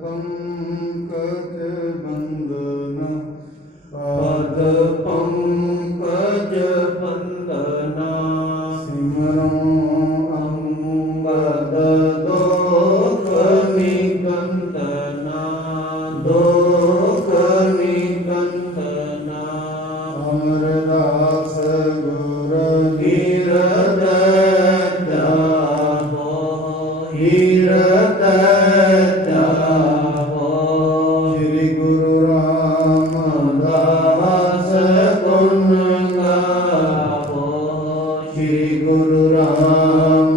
पंकज बंदना पद पंकज बंदना सिमरो अंगद दोख निकंदना दोख निकंदना अमरदास गुर हृदय हो हृदय हो श्री गुरु रामदास गुण गावो श्री गुरु रामदास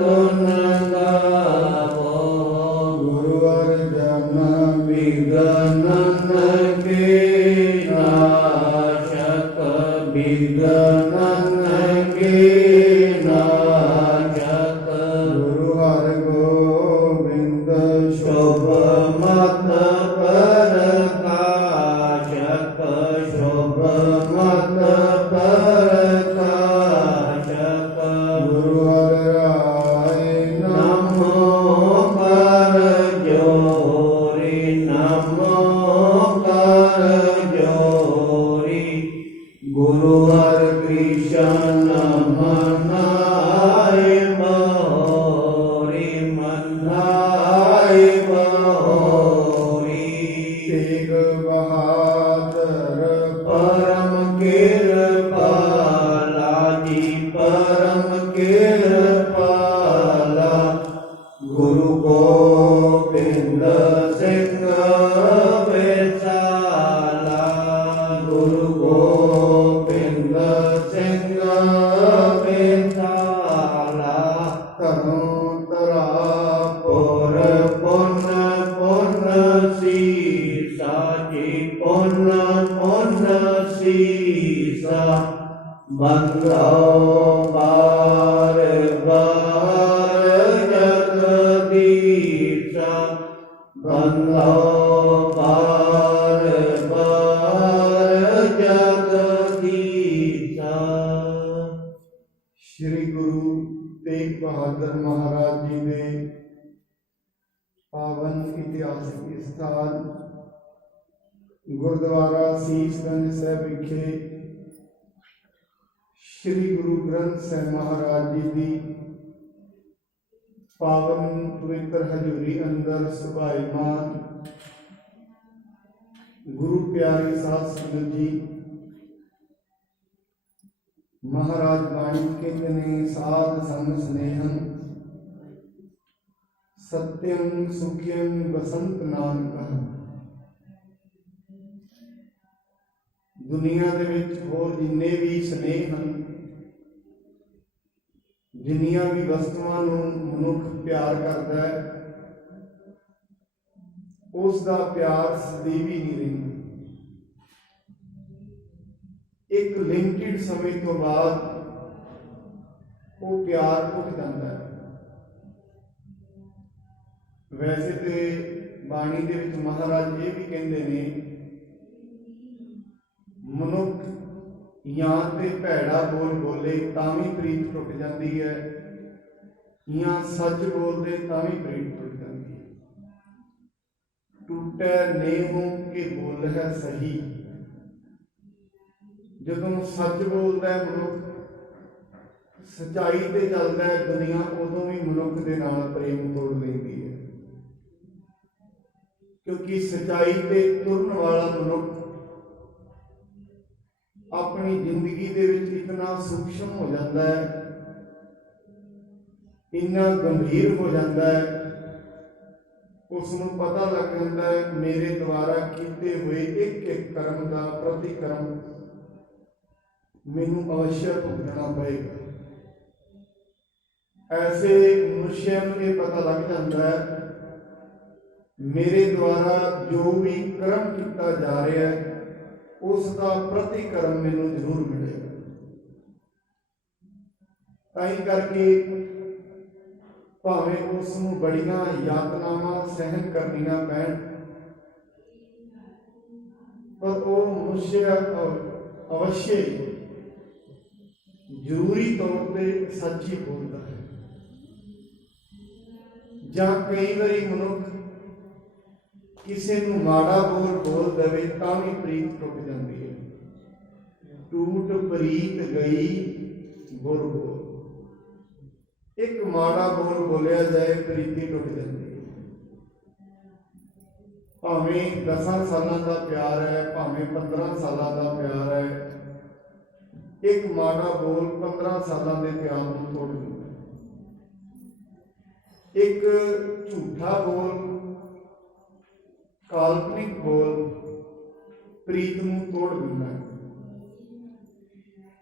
गुण गावो गुरु अर्जन विघ्नन के नाशक विघ्नन के नाशक गुरु हर गोविंद शुभ मत प्रकाशक शुभ मत प्रकाशक गुरु हर राय नमो कर जोरी नमो कर जोरी गुरु हर कृष्ण मनाय मोरी मनाय मोरी तेग बहादुर परम कृपाला जी परम कृपाला गुरु गोविंद सिंह बेचाला गुरु गोविंद सिंह बेचाला तनोतरा पुर पुन पुन सीसा जी पुन पुन सीसा बंदो बार बार जगदीशा बंदो बार बार जगदीशा श्री गुरु तेग बहादुर महाराज जी ने पावन इतिहासिक स्थान गुरुद्वारा शीशगंज साहिब विखे श्री गुरु ग्रंथ साहिब महाराज जी की पावन पवित्र हजूरी अंदर सुभाईमान गुरु प्यारी साध संगत जी महाराज माणिक्य ने साध संग स्नेहम सत्यम सुख्यम बसंत नानक दुनिया दे विच होर जिन्ने भी स्नेह हैं जिन्नियां भी वस्तुआं नूं मनुख प्यार करता है उसका प्यार सदैवी नहीं रहिंदा एक लिमिटेड समय तो बाद वो प्यार उठ जाता है वैसे तो बाणी दे विच महाराज ये भी कहते हैं मनुख या तो भैड़ा बोल बोले तावी प्रीत टुट जाती है या सच बोलते तावी प्रीत टुट जाती है टूटे नेहों के बोल है सही जदों सच बोलता है मनुख सच्चाई ते चलता है दुनिया उदों भी मनुख दे नाल प्रेम तोड़ लेंदी है क्योंकि सच्चाई ते तुरन वाला मनुख अपनी जिंदगी दे विच इतना सूक्ष्म हो जाता है इतना गंभीर हो जाता है उसनों पता लग जाता है मेरे द्वारा किए हुए एक एक कर्म का प्रतिकर्म मैनू अवश्य भुगतना पएगा ऐसे मनुष्य को ये पता लग जाता है मेरे द्वारा जो भी कर्म किया जा रहा है उसका प्रतिकर्म मैनू जरूर मिलेगा ताई करके भावें उसनू बड़ियां यातनावां सहन करनियां पैण पर वो मनुष्य अवश्य जरूरी तौर पर सच ही बोलता है ਜਾਂ ਕਈ ਵਾਰੀ ਮਨੁੱਖ ਕਿਸੇ ਨੂੰ ਮਾੜਾ ਬੋਲ ਦੇਵੇ ਤਾਂ ਵੀ ਪ੍ਰੀਤ ਟੁੱਟ ਜਾਂਦੀ ਹੈ। ਟੂਟ ਪ੍ਰੀਤ ਗਈ ਗੁਰ ਬੋਲ। ਇੱਕ ਮਾੜਾ ਬੋਲ ਬੋਲਿਆ ਜਾਏ ਪ੍ਰੀਤੀ ਟੁੱਟ ਜਾਂਦੀ ਹੈ। ਭਾਵੇਂ 10 ਸਾਲਾਂ ਦਾ ਪਿਆਰ ਹੈ, ਭਾਵੇਂ 15 ਸਾਲਾਂ ਦਾ ਪਿਆਰ ਹੈ, ਇੱਕ ਮਾੜਾ ਬੋਲ 15 ਸਾਲਾਂ ਦੇ ਪਿਆਰ ਨੂੰ ਤੋੜ ਦਿੰਦਾ। ਇੱਕ ਝੂਠਾ ਬੋਲ, ਕਾਲਪਨਿਕ ਬੋਲ ਪ੍ਰੀਤ ਨੂੰ ਤੋੜ ਦਿੰਦਾ ਹੈ।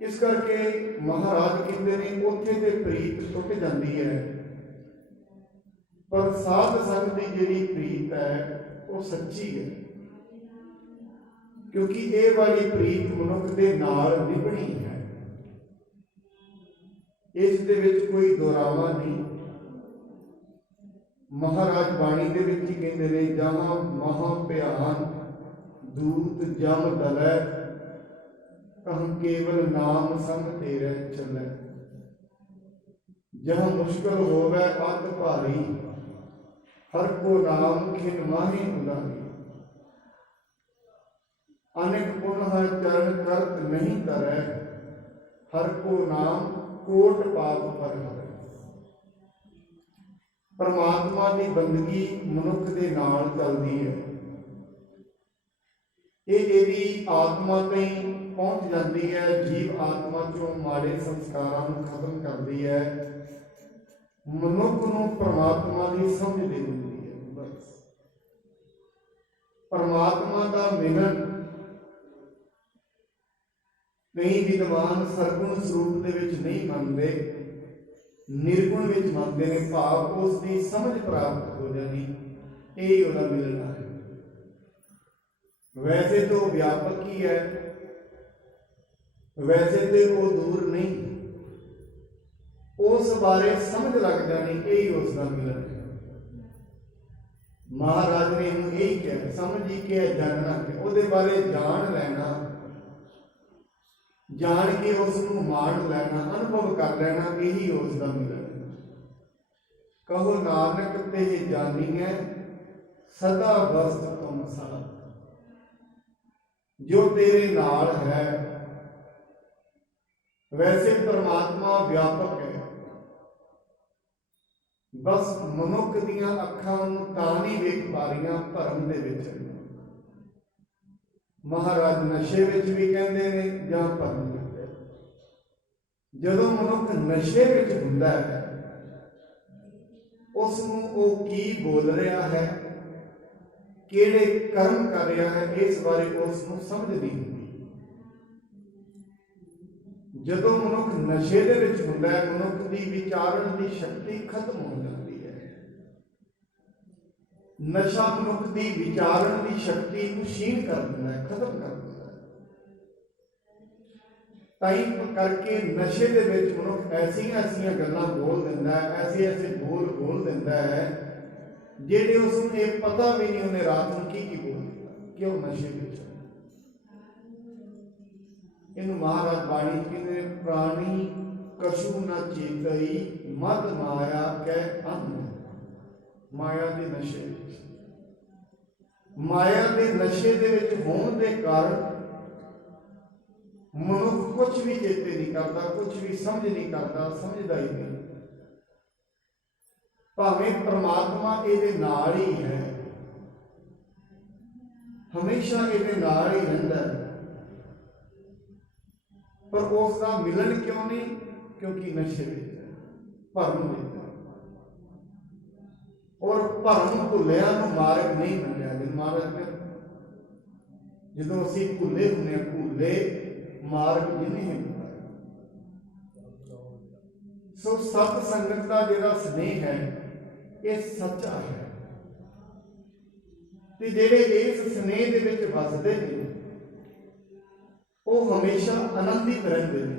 ਇਸ ਕਰਕੇ ਮਹਾਰਾਜ ਕਹਿੰਦੇ ਨੇ ਉੱਥੇ ਤੇ ਪ੍ਰੀਤ ਟੁੱਟ ਜਾਂਦੀ ਹੈ, ਪਰ ਸਾਧ ਸੰਗ ਦੀ ਜਿਹੜੀ ਪ੍ਰੀਤ ਹੈ ਉਹ ਸੱਚੀ ਹੈ, ਕਿਉਂਕਿ ਇਹ ਵਾਲੀ ਪ੍ਰੀਤ ਮਨੁੱਖ ਦੇ ਨਾਲ ਨਿਭਣੀ ਹੈ। ਇਸ ਦੇ ਵਿੱਚ ਕੋਈ ਦੁਹਰਾਵਾ ਨਹੀਂ। ਮਹਾਰਾਜ ਬਾਣੀ ਦੇ ਵਿੱਚ ਹੀ ਕਹਿੰਦੇ ਨੇ, ਜਹਾਂ ਮਹਾ ਭਿਆਨ ਦੂਤ ਜਮ ਦਲੈ, ਕਹੰ ਕੇਵਲ ਨਾਮ ਸੰਗ ਤੇਰੇ ਚੱਲੈ। ਜਹਾਂ ਮੁਸ਼ਕਲ ਹੋਵੇ ਅਤ ਭਾਰੀ, ਹਰ ਕੋ ਨਾਮ ਖਿਨ ਮਾਹੀ ਉਦਾਰੀ। ਅਨੇਕ ਪੁਨ ਹੈ ਚਰਨ ਕਰਤ ਨਹੀਂ ਤਰੈ, ਹਰ ਕੋ ਨਾਮ ਕੋਟ ਪਾਪ ਪਰ ਹਰੇ। ਪਰਮਾਤਮਾ ਦੀ ਬੰਦਗੀ ਮਨੁੱਖ ਦੇ ਨਾਲ ਚੱਲਦੀ ਹੈ। ਇਹ ਇਹਦੀ ਆਤਮਾ ਤਾਈਂ ਪਹੁੰਚ ਜਾਂਦੀ ਹੈ। ਜੀਵ ਆਤਮਾ ਚੋਂ ਮਾੜੇ ਸੰਸਕਾਰਾਂ ਨੂੰ ਖਤਮ ਕਰਦੀ ਹੈ, ਮਨੁੱਖ ਨੂੰ ਪਰਮਾਤਮਾ ਦੀ ਸਮਝ ਦੇ ਦਿੰਦੀ ਹੈ। ਬਸ ਪਰਮਾਤਮਾ ਦਾ ਮਿਲਨ ਕਈ ਵਿਦਵਾਨ ਸਰਗੁਣ ਸਰੂਪ ਦੇ ਵਿੱਚ ਨਹੀਂ ਮੰਨਦੇ, ਨਿਰਗੁਣ ਵਿੱਚ ਮੰਨਦੇ ਨੇ। ਭਾਵ ਉਸ ਦੀ ਸਮਝ ਪ੍ਰਾਪਤ ਹੋ ਜਾਣੀ, ਇਹ ਉਹਦਾ ਮਿਲਣਾ ਹੈ। वैसे तो व्यापक ही है, वैसे तो वो दूर नहीं, उस बारे समझ लग जानी, यही उसका मिलन है। महाराज ने इन्हों यही कहा, समझ ही के जानना, उसके बारे जान लेना, जान के उसको मान लेना, अनुभव कर लेना, यही उसका मिलन है। कहो नानक ते जानी है सदा वस्त तुम साथ, जो तेरे नाल है। वैसे परमात्मा व्यापक है, बस मनुख दियां अखां नूं तां नहीं वेख पा रहियां भरम दे विच। महाराज नशे विच भी कहंदे ने जां भरम विच। जदों मनुख नशे विच हुंदा है, उस नूं ओह की बोल रहा है, किहड़े कर्म कर रहा है, इस बारे उसको समझ नहीं होती। जदों मनुख नशे दे विच हुंदा है, मनुख की विचारण की शक्ति खत्म हो जाती है। नशा मनुख की विचारण की शक्ति को क्षीण कर देता है, खत्म कर देता है। ताई करके नशे दे विच मनुख ऐसियां ऐसियां गल्लां बोल दिंदा है, ऐसे ऐसे बोल दिंदा है जेडे उसनूं ये पता भी नहीं उन्हें रात को की बोल दिया, क्यों नशे विच। इन्हूं महाराज बाणी कहते प्राणी कशु न चेतई, मद माया कै अन्न। माया के नशे विच, माया के नशे दे विच होण दे कारण मनुख कुछ भी चेते नहीं करता, कुछ भी समझ नहीं करता, समझदा ही नहीं। भावें परमात्मा इहदे नाल ही है, हमेशा इहदे नाल ही रहिंदा है, पर उसका मिलन क्यों नहीं? क्योंकि नशे विच है, भरम विच है। और भरम भुलिया नूं मार्ग नहीं मिलिया। महाराज ने जदों असीं भुले हुंदे हां, भुले मार्ग नहीं मिलता। सो सत संगत का जिहड़ा स्नेह है ये सच्चा है, ते जिहड़े इस स्नेह दे विच वसदे ने वो हमेशा आनंदित रहंदे ने।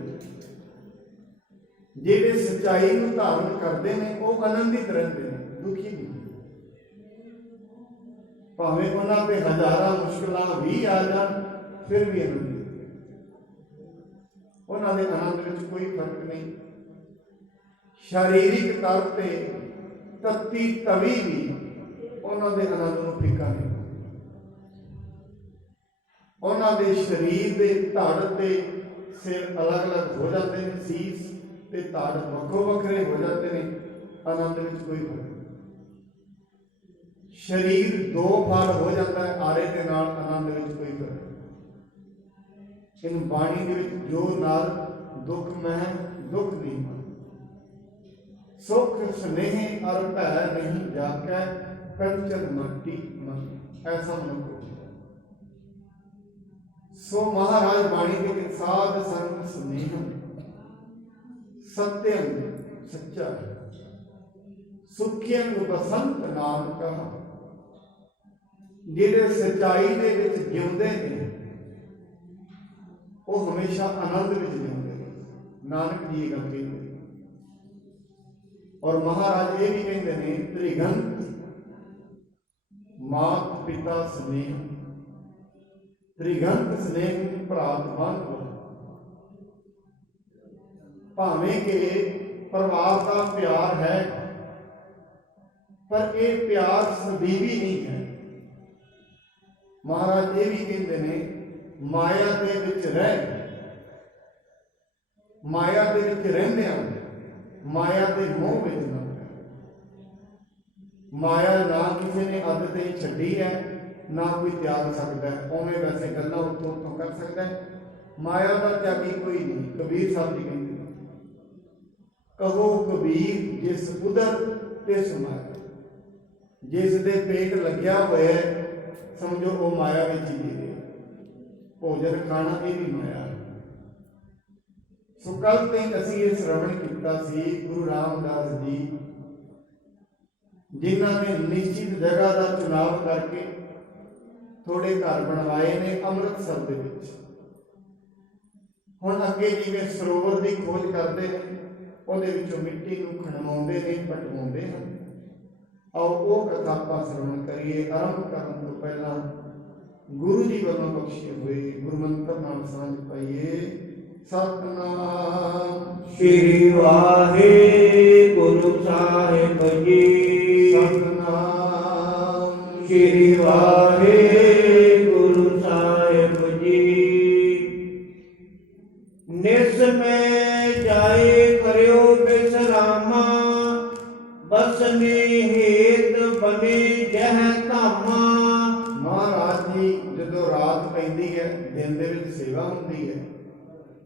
जिहड़े सच्चाई नूं धारण करदे ने वो आनंदित रहंदे ने, दुखी नहीं। भावें उन्हां ते हज़ारां मुश्किलां भी आ जाण, फिर भी आनंदित। उन्हां दे आनंद विच कोई फर्क नहीं। शारीरिक तौर ते ਤੱਤੀ ਤਵੀ ਵੀ ਉਹਨਾਂ ਦੇ ਆਨੰਦ ਨੂੰ ਫਿੱਕਾ ਨਹੀਂ ਕਰਦੀ। ਉਹਨਾਂ ਦੇ ਸਰੀਰ ਦੇ ਧੜ ਤੇ ਸਿਰ ਅਲੱਗ-ਅਲੱਗ ਹੋ ਜਾਂਦੇ ਨੇ, ਸੀਸ ਤੇ ਧੜ ਵੱਖੋ ਵੱਖਰੇ ਹੋ ਜਾਂਦੇ ਨੇ, ਆਨੰਦ ਵਿੱਚ ਕੋਈ ਫਰਕ ਨਹੀਂ। ਸਰੀਰ ਦੋ ਫਾੜ ਹੋ ਜਾਂਦਾ ਹੈ ਆਰੇ ਦੇ ਨਾਲ, ਆਨੰਦ ਵਿੱਚ ਕੋਈ ਫਰਕ ਨਹੀਂ। ਇਨ ਬਾਣੀ ਦੇ ਵਿੱਚ ਜੋ ਨਾਲ ਦੁੱਖ ਮੈਂ ਦੁੱਖ ਨਹੀਂ ਮੰਨ, ਸੁਖ ਸਨੇਹ ਅਰ ਭੈ ਨਹੀਂ ਜਾਕੈ, ਕੰਚਨ ਮੱਟੀ ਮਨ, ਐਸਾ ਮਨੁੱਖ ਹੋ। ਸੋ ਮਹਾਰਾਜ ਬਾਣੀ ਦੇ ਵਿੱਚ ਸਾਧ ਸੰਗ ਸਨੇਹਮ ਸਤਿਅਮ ਸੱਚਾ, ਸੁਖਿਅੰ ਬਸੰਤ ਨਾਨਕਾ, ਜਿਹੜੇ ਸੱਚਾਈ ਦੇ ਵਿੱਚ ਜਿਉਂਦੇ ਨੇ ਉਹ ਹਮੇਸ਼ਾ ਆਨੰਦ ਵਿੱਚ ਜਿਉਂਦੇ ਨੇ। ਨਾਨਕ ਜੀ ਇਹ ਗੱਲ ਕਹਿੰਦੇ। ਔਰ ਮਹਾਰਾਜ ਇਹ ਵੀ ਕਹਿੰਦੇ ਨੇ ਤ੍ਰਿਗੰਤ ਮਾਤ ਪਿਤਾ ਸਨੇਹ, ਤ੍ਰਿਗੰਤ ਸਨੇਹ ਭਰਾਤ ਮਨ। ਭਾਵੇਂ ਕਿ ਪਰਿਵਾਰ ਦਾ ਪਿਆਰ ਹੈ ਪਰ ਇਹ ਪਿਆਰ ਸਦੀਵੀ ਨਹੀਂ ਹੈ। ਮਹਾਰਾਜ ਇਹ ਵੀ ਕਹਿੰਦੇ ਨੇ ਮਾਇਆ ਦੇ ਵਿੱਚ ਮਾਇਆ ਦੇ ਵਿੱਚ ਰਹਿੰਦੇ ਆ, ਮਾਇਆ ਦੇ ਮੋਹ ਵਿੱਚ ਨਾ। ਮਾਇਆ ਨਾ ਕਿਸੇ ਨੇ ਅੱਧ ਤੇ ਛੱਡੀ ਹੈ, ਨਾ ਕੋਈ ਤਿਆਗ ਸਕਦਾ ਹੈ। ਉਵੇਂ ਵੈਸੇ ਗੱਲਾਂ ਉੱਤੋਂ ਕਰ ਸਕਦਾ ਹੈ, ਮਾਇਆ ਦਾ ਤਿਆਗੀ ਕੋਈ ਨਹੀਂ। ਕਬੀਰ ਸਾਹਿਬ ਜੀ ਕਹਿੰਦੇ ਕਹੋ ਕਬੀਰ ਜਿਸ ਉਦਰ ਤਿਸ ਮਾਇਆ, ਜਿਸ ਦੇ ਪੇਟ ਲੱਗਿਆ ਹੋਇਆ ਸਮਝੋ ਉਹ ਮਾਇਆ ਵਿੱਚ ਹੀ ਜੀ ਰਿਹਾ। ਭੋਜਨ ਖਾਣਾ ਇਹ ਵੀ ਮਾਇਆ ਹੈ। ਸੋ ਕੱਲ ਤੇ ਅਸੀਂ ਇਹ ਸ਼੍ਰਵਣ ਕੀਤਾ ਸੀ ਗੁਰੂ ਰਾਮਦਾਸ ਜੀ, ਜਿਨ੍ਹਾਂ ਨੇ ਨਿਸ਼ਚਿਤ ਜਗ੍ਹਾ ਦਾ ਚੁਣਾਵ ਕਰਕੇ ਥੋੜੇ ਘਰ ਬਣਵਾਏ ਨੇ ਅੰਮ੍ਰਿਤਸਰ ਦੇ ਵਿੱਚ। ਹੁਣ ਅੱਗੇ ਜਿਵੇਂ ਸਰੋਵਰ ਦੀ ਖੋਜ ਕਰਦੇ ਨੇ, ਉਹਦੇ ਵਿੱਚੋਂ ਮਿੱਟੀ ਨੂੰ ਖਣਵਾਉਂਦੇ ਨੇ, ਪਟਵਾਉਂਦੇ ਹਨ। ਆਓ ਉਹ ਕਥਾ ਆਪਾਂ ਸ਼੍ਰਵਣ ਕਰੀਏ। ਆਰੰਭ ਕਰਨ ਤੋਂ ਪਹਿਲਾਂ ਗੁਰੂ ਜੀ ਵੱਲੋਂ ਬਖਸ਼ੇ ਹੋਏ ਗੁਰੂ ਮੰਤਰ ਨਾਲ ਸਾਂਝ ਪਾਈਏ। ਸਤਿਨਾਮ ਸ੍ਰੀ ਵਾਹਿਗੁਰੂ ਸਾਹਿਬ ਜੀ। ਸਤਿਨਾਮ ਸ੍ਰੀ ਵਾਹਿਗੁਰੂ ਸਾਹਿਬ ਜੀ। ਨਿਸ ਮੈਂ ਜਾਏ ਕਰਿਓ ਬਿਸਰਾਮਾ, ਬਸਨੇ ਹੇਤ ਬਨੇ ਜਹ ਧਾਮਾ। ਮਹਾਰਾਜ ਜੀ ਜਦੋਂ ਰਾਤ ਪੈਂਦੀ ਹੈ, ਦਿਨ ਦੇ ਵਿੱਚ ਸੇਵਾ ਹੁੰਦੀ ਹੈ,